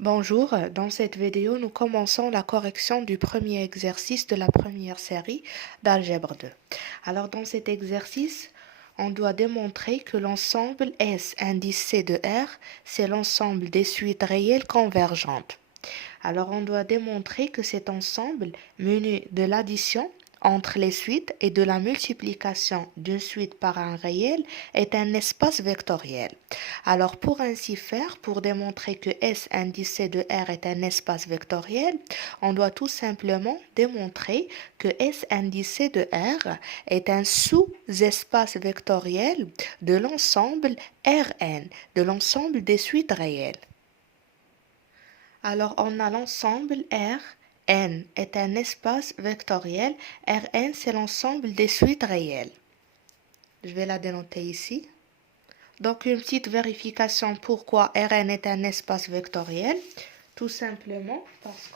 Bonjour, dans cette vidéo, nous commençons la correction du premier exercice de la première série d'algèbre 2. Alors, dans cet exercice, on doit démontrer que l'ensemble S indice C de R, c'est l'ensemble des suites réelles convergentes. Alors, on doit démontrer que cet ensemble, menu de l'addition entre les suites et de la multiplication d'une suite par un réel, est un espace vectoriel. Alors, pour ainsi faire, pour démontrer que S indicé de R est un espace vectoriel, on doit tout simplement démontrer que S indicé de R est un sous-espace vectoriel de l'ensemble Rn, de l'ensemble des suites réelles. Alors, on a l'ensemble R. N est un espace vectoriel. Rn, c'est l'ensemble des suites réelles. Je vais la dénoter ici. Donc, une petite vérification pourquoi Rn est un espace vectoriel. Tout simplement parce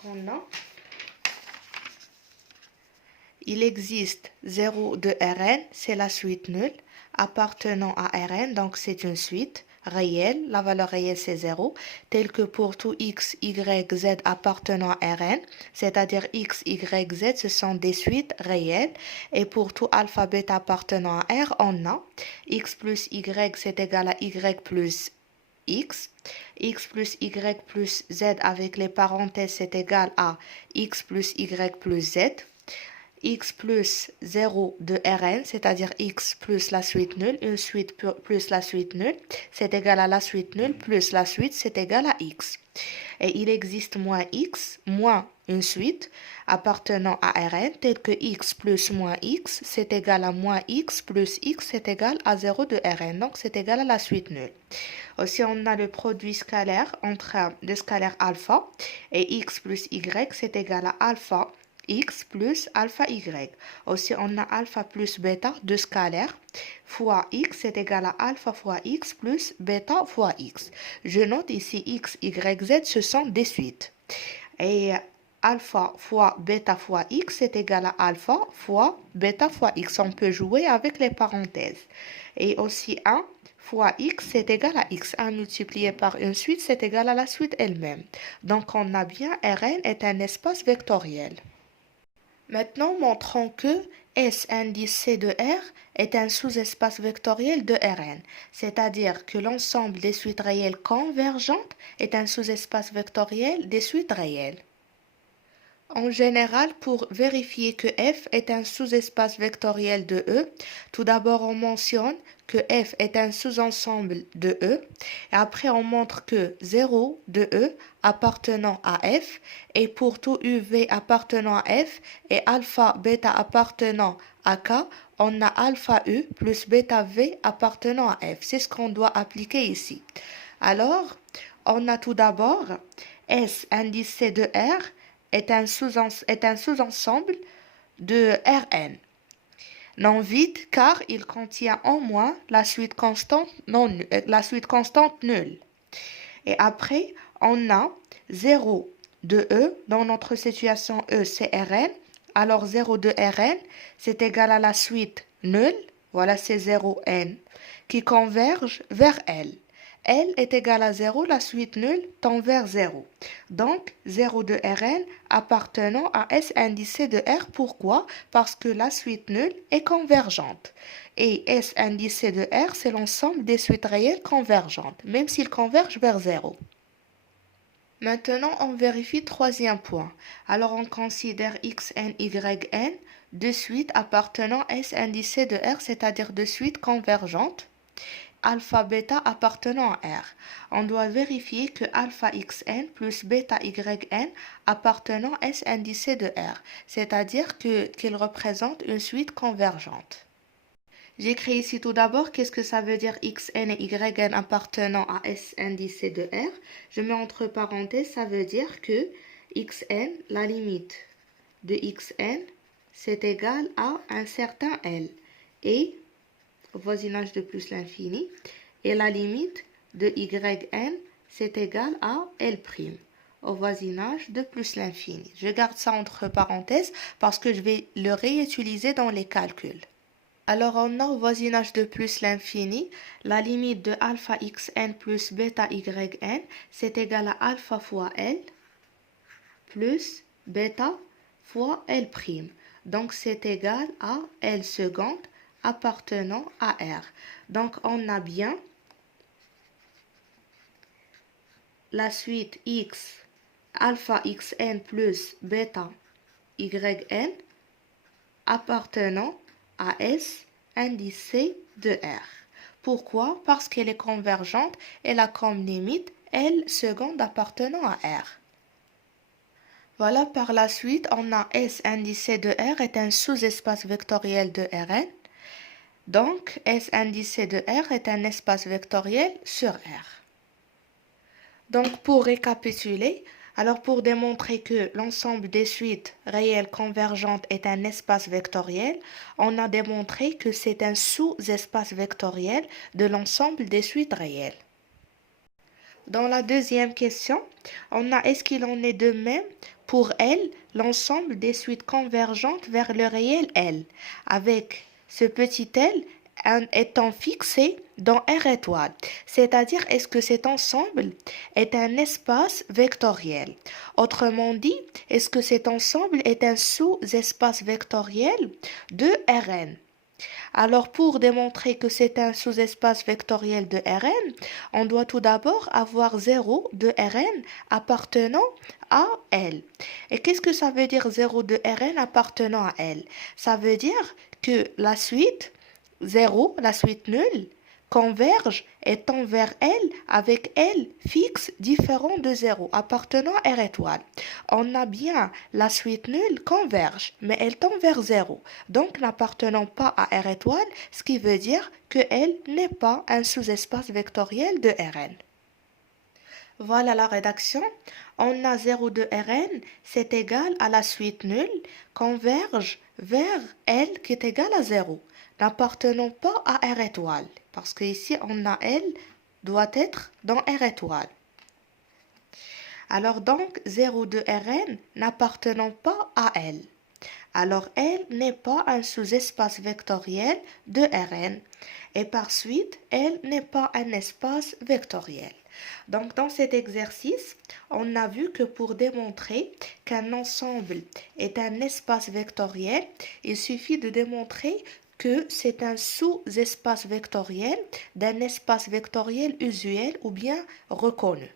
il existe 0 de Rn, c'est la suite nulle, appartenant à Rn, donc c'est une suite réelle, la valeur réelle c'est 0, tel que pour tout x, y, z appartenant à Rn, c'est-à-dire x, y, z, ce sont des suites réelles, et pour tout alpha, bêta appartenant à R, on a x plus y, c'est égal à y plus x plus y plus z avec les parenthèses, c'est égal à x plus y plus z, x plus 0 de Rn, c'est-à-dire x plus la suite nulle, une suite plus la suite nulle, c'est égal à la suite nulle plus la suite, c'est égal à x. Et il existe moins x, moins une suite appartenant à Rn, tel que x plus moins x, c'est égal à moins x plus x, c'est égal à 0 de Rn, donc c'est égal à la suite nulle. Aussi, on a le produit scalaire entre le scalaire alpha et x plus y, c'est égal à alpha x plus alpha y. Aussi, on a alpha plus bêta, deux scalaires, fois x, c'est égal à alpha fois x plus bêta fois x. Je note ici x, y, z, ce sont des suites. Et alpha fois bêta fois x, c'est égal à alpha fois bêta fois x. On peut jouer avec les parenthèses. Et aussi 1 fois x, c'est égal à x. 1 multiplié par une suite, c'est égal à la suite elle-même. Donc, on a bien Rn est un espace vectoriel. Maintenant, montrons que S indice C de R est un sous-espace vectoriel de Rn, c'est-à-dire que l'ensemble des suites réelles convergentes est un sous-espace vectoriel des suites réelles. En général, pour vérifier que f est un sous-espace vectoriel de E, tout d'abord on mentionne que f est un sous-ensemble de E, et après on montre que 0 de E appartenant à f, et pour tout UV appartenant à f, et alpha, bêta appartenant à K, on a alpha U plus bêta V appartenant à f. C'est ce qu'on doit appliquer ici. Alors, on a tout d'abord S indice de R est un sous-ensemble de Rn, non vide car il contient en moins la suite constante, nulle. Et après, on a 0 de E, dans notre situation E c'est Rn, alors 0 de Rn c'est égal à la suite nulle, voilà c'est 0n, qui converge vers L. L est égal à 0, la suite nulle tend vers 0. Donc, 0 de Rn appartenant à S indicé de R. Pourquoi? Parce que la suite nulle est convergente. Et S indicé de R, c'est l'ensemble des suites réelles convergentes, même s'ils convergent vers 0. Maintenant, on vérifie troisième point. Alors, on considère xn, yn, deux suites appartenant à S indicé de R, c'est-à-dire deux suites convergentes. Alpha bêta appartenant à R. On doit vérifier que alpha xn plus bêta yn appartenant à S indicé de R, c'est-à-dire qu'il représente une suite convergente. J'écris ici tout d'abord qu'est-ce que ça veut dire xn et yn appartenant à S indicé de R. Je mets entre parenthèses, ça veut dire que xn, la limite de xn, c'est égal à un certain L. Et au voisinage de plus l'infini, et la limite de yn, c'est égal à L', au voisinage de plus l'infini. Je garde ça entre parenthèses parce que je vais le réutiliser dans les calculs. Alors, on a au voisinage de plus l'infini, la limite de alpha xn plus bêta yn, c'est égal à alpha fois L plus bêta fois L'. Donc, c'est égal à L seconde appartenant à R. Donc, on a bien la suite x alpha xn plus bêta yn appartenant à S indicé de R. Pourquoi? Parce qu'elle est convergente et a comme limite L seconde appartenant à R. Voilà, par la suite, on a S indicé de R est un sous-espace vectoriel de Rn. Donc, S indicé de R est un espace vectoriel sur R. Donc, pour récapituler, alors pour démontrer que l'ensemble des suites réelles convergentes est un espace vectoriel, on a démontré que c'est un sous-espace vectoriel de l'ensemble des suites réelles. Dans la deuxième question, on a est-ce qu'il en est de même pour L, l'ensemble des suites convergentes vers le réel L, avec ce petit L étant fixé dans R étoile, c'est-à-dire est-ce que cet ensemble est un espace vectoriel. Autrement dit, est-ce que cet ensemble est un sous-espace vectoriel de Rn. Alors, pour démontrer que c'est un sous-espace vectoriel de Rn, on doit tout d'abord avoir 0 de Rn appartenant à L. Et qu'est-ce que ça veut dire 0 de Rn appartenant à L? Ça veut dire que la suite 0, la suite nulle, converge et tend vers L avec L fixe différent de 0 appartenant à R étoile. On a bien la suite nulle converge, mais elle tend vers 0, donc n'appartenant pas à R étoile, ce qui veut dire que L n'est pas un sous-espace vectoriel de Rn. Voilà la rédaction. On a 0 de Rn, c'est égal à la suite nulle, converge vers L qui est égal à 0, n'appartenant pas à R étoile, parce qu'ici on a L doit être dans R étoile. Alors donc 0 de Rn n'appartenant pas à L. Alors L n'est pas un sous-espace vectoriel de Rn et par suite L n'est pas un espace vectoriel. Donc dans cet exercice, on a vu que pour démontrer qu'un ensemble est un espace vectoriel, il suffit de démontrer que c'est un sous-espace vectoriel d'un espace vectoriel usuel ou bien reconnu.